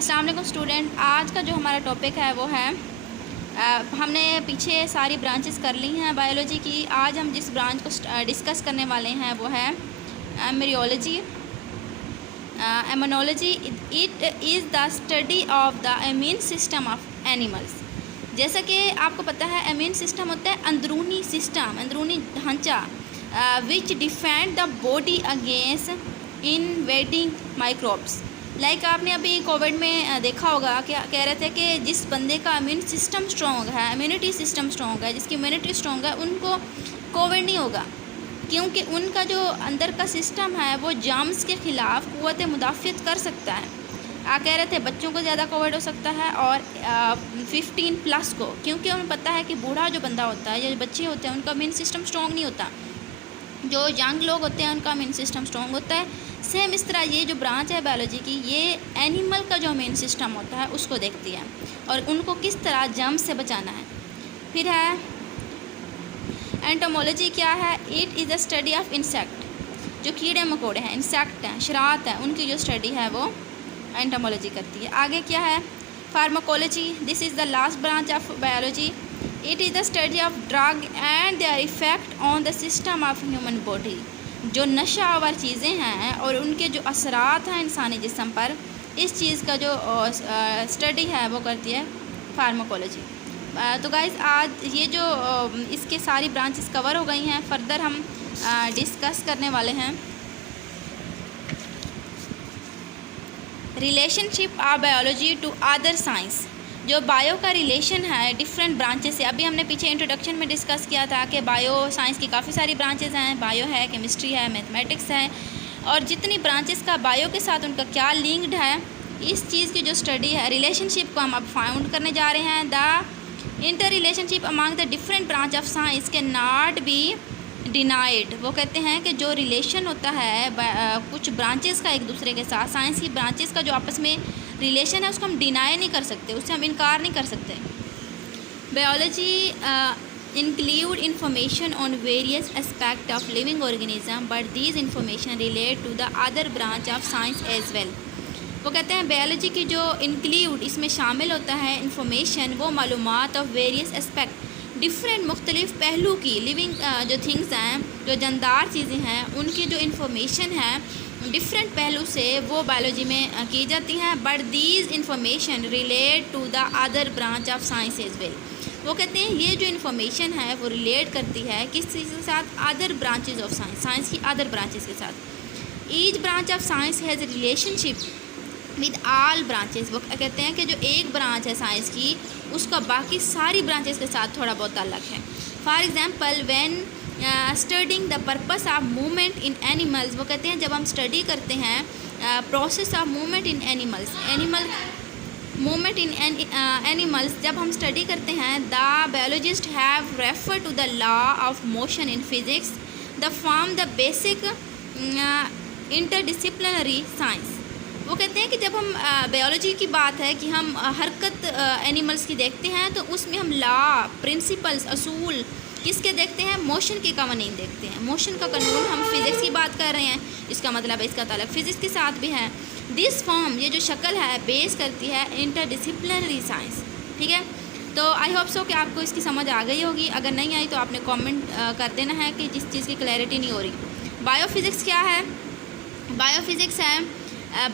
अस्सलाम वालेकुम स्टूडेंट। आज का जो हमारा टॉपिक है वो है हमने पीछे सारी ब्रांचेस कर ली हैं बायोलॉजी की। आज हम जिस ब्रांच को डिस्कस करने वाले हैं वो है embryology. Immunology it is the study of the immune system of animals. जैसा कि आपको पता है इम्यून सिस्टम होता है अंदरूनी सिस्टम, अंदरूनी ढांचा which defend the body against invading microbes. Like आपने अभी कोविड में देखा होगा कि कह रहे थे कि जिस बंदे का इम्यून सिस्टम स्ट्रॉन्ग है, इम्यूनिटी सिस्टम स्ट्रॉन्ग है, जिसकी इम्यूनिटी स्ट्रॉन्ग है, उनको कोविड नहीं होगा, क्योंकि उनका जो अंदर का सिस्टम है वो जर्म्स के ख़िलाफ़ क़ुव्वत मुदाफ़ियत कर सकता है। कह रहे थे बच्चों को ज़्यादा कोविड हो सकता है और 15+ को, क्योंकि उन्हें पता है कि बूढ़ा जो बंदा होता है या जो बच्चे होते हैं उनका इम्यून सिस्टम स्ट्रॉन्ग नहीं होता, जो यंग लोग होते हैं उनका इम्यून सिस्टम स्ट्रॉन्ग होता है। सेम इस तरह ये जो ब्रांच है बायोलॉजी की, ये एनिमल का जो इम्यून सिस्टम होता है उसको देखती है और उनको किस तरह जर्म्स से बचाना है। फिर है एंटोमोलॉजी। क्या है? It is the study of insect, जो कीड़े मकोड़े हैं, इंसेक्ट हैं, शरात हैं, उनकी जो स्टडी है वो एंटोमोलॉजी करती है। आगे क्या है? Pharmacology. This is the last branch of biology. It is the study of drug and their effect on the system of human body. जो नशा आवर चीज़ें हैं और उनके जो असरात हैं इंसानी जिस्म पर, इस चीज़ का जो स्टडी है वो करती है फार्माकोलॉजी। तो गाइज़ आज ये जो इसके सारी ब्रांचेस कवर हो गई हैं। फर्दर हम डिस्कस करने वाले हैं relationship of biology to other science. जो बायो का रिलेशन है डिफरेंट ब्रांचेस से। अभी हमने पीछे इंट्रोडक्शन में डिस्कस किया था कि बायो साइंस की काफ़ी सारी ब्रांचेस हैं। बायो है, केमिस्ट्री है, मैथमेटिक्स है, और जितनी ब्रांचेस का बायो के साथ उनका क्या लिंक्ड है, इस चीज़ की जो स्टडी है, रिलेशनशिप को हम अब फाउंड करने जा रहे हैं। The inter relationship among the different branch of science can not be denied. वो कहते हैं कि जो रिलेशन होता है कुछ ब्रांचेस का एक दूसरे के साथ, साइंस की ब्रांचेस का जो आपस में रिलेशन है, उसको हम डिनाई नहीं कर सकते, उससे हम इनकार नहीं कर सकते। Biology include information on various aspect of living organism but these information relate to the other branch of science as well. वो कहते हैं बायोलॉजी की जो इंक्लूड, इसमें शामिल होता है इंफॉर्मेशन, वो मालूमात ऑफ वेरियस एस्पेक्ट, डिफरेंट मुख्तलिफ पहलू की, लिविंग जो थिंग्स हैं, जो जानदार चीज़ें हैं, उनकी जो इंफॉर्मेशन है डिफरेंट पहलू से वो बायोलॉजी में की जाती हैं। But these information relate to the other branch of science as well. वो कहते हैं ये जो इन्फॉर्मेशन है वो रिलेट करती है किस चीज़ के साथ? Other branches of science, science की अदर ब्रांचेस के साथ। Each branch of science has relationship with all branches. वो कहते हैं कि जो एक ब्रांच है साइंस की, उसका बाकी सारी ब्रांचेस के साथ थोड़ा बहुत ताल्लुक़ है। For example when studying the purpose of movement in animals. वो कहते हैं जब हम स्टडी करते हैं process of movement in animals, animal movement in animals, जब हम स्टडी करते हैं, the biologist have refer to the law of motion in physics the form the basic interdisciplinary science. वो कहते हैं कि जब हम बायोलॉजी की बात है कि हम हरकत एनिमल्स की देखते हैं, तो उसमें हम लॉ, प्रिंसिपल्स, असूल किसके देखते हैं? मोशन के कानून देखते हैं। मोशन का कानून, हम फिज़िक्स की बात कर रहे हैं, इसका मतलब है इसका ताल्लुक फ़िज़िक्स के साथ भी है। दिस फॉर्म, ये जो शक्ल है, बेस करती है इंटरडिसिप्लिनरी साइंस। ठीक है, तो आई होप सो कि आपको इसकी समझ आ गई होगी। अगर नहीं आई तो आपने कमेंट कर देना है कि जिस चीज़ की क्लैरिटी नहीं हो रही। बायोफिज़िक्स क्या है? बायोफिज़िक्स है,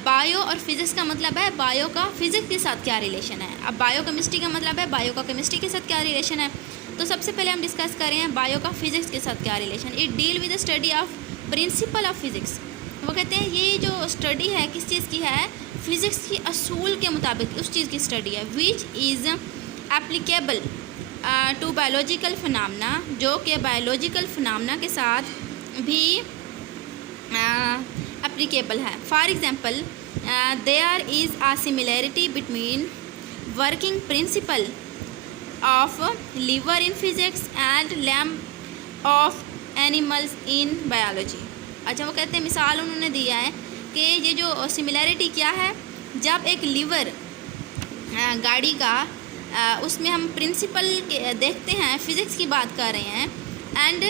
बायो और फिज़िक्स का मतलब है बायो का फिज़िक्स के साथ क्या रिलेशन है। अब बायोकेमिस्ट्री का मतलब है बायो का केमिस्ट्री के साथ क्या रिलेशन है। तो सबसे पहले हम डिस्कस कर रहे हैं बायो का फिज़िक्स के साथ क्या relation. It deal with the study of principle of physics. वो कहते हैं ये जो स्टडी है किस चीज़ की है? फिज़िक्स की असूल के मुताबिक उस चीज़ की स्टडी है, which is applicable to biological phenomena, जो कि बायोलॉजिकल फिनोमेना के साथ भी एप्लीकेबल है। For example there is a similarity between working principle of lever in physics and lamp of animals in biology. अच्छा, वो कहते हैं मिसाल उन्होंने दिया है कि ये जो सिमिलैरिटी क्या है, जब एक लीवर गाड़ी का उसमें हम प्रिंसिपल देखते हैं, फ़िज़िक्स की बात कर रहे हैं, एंड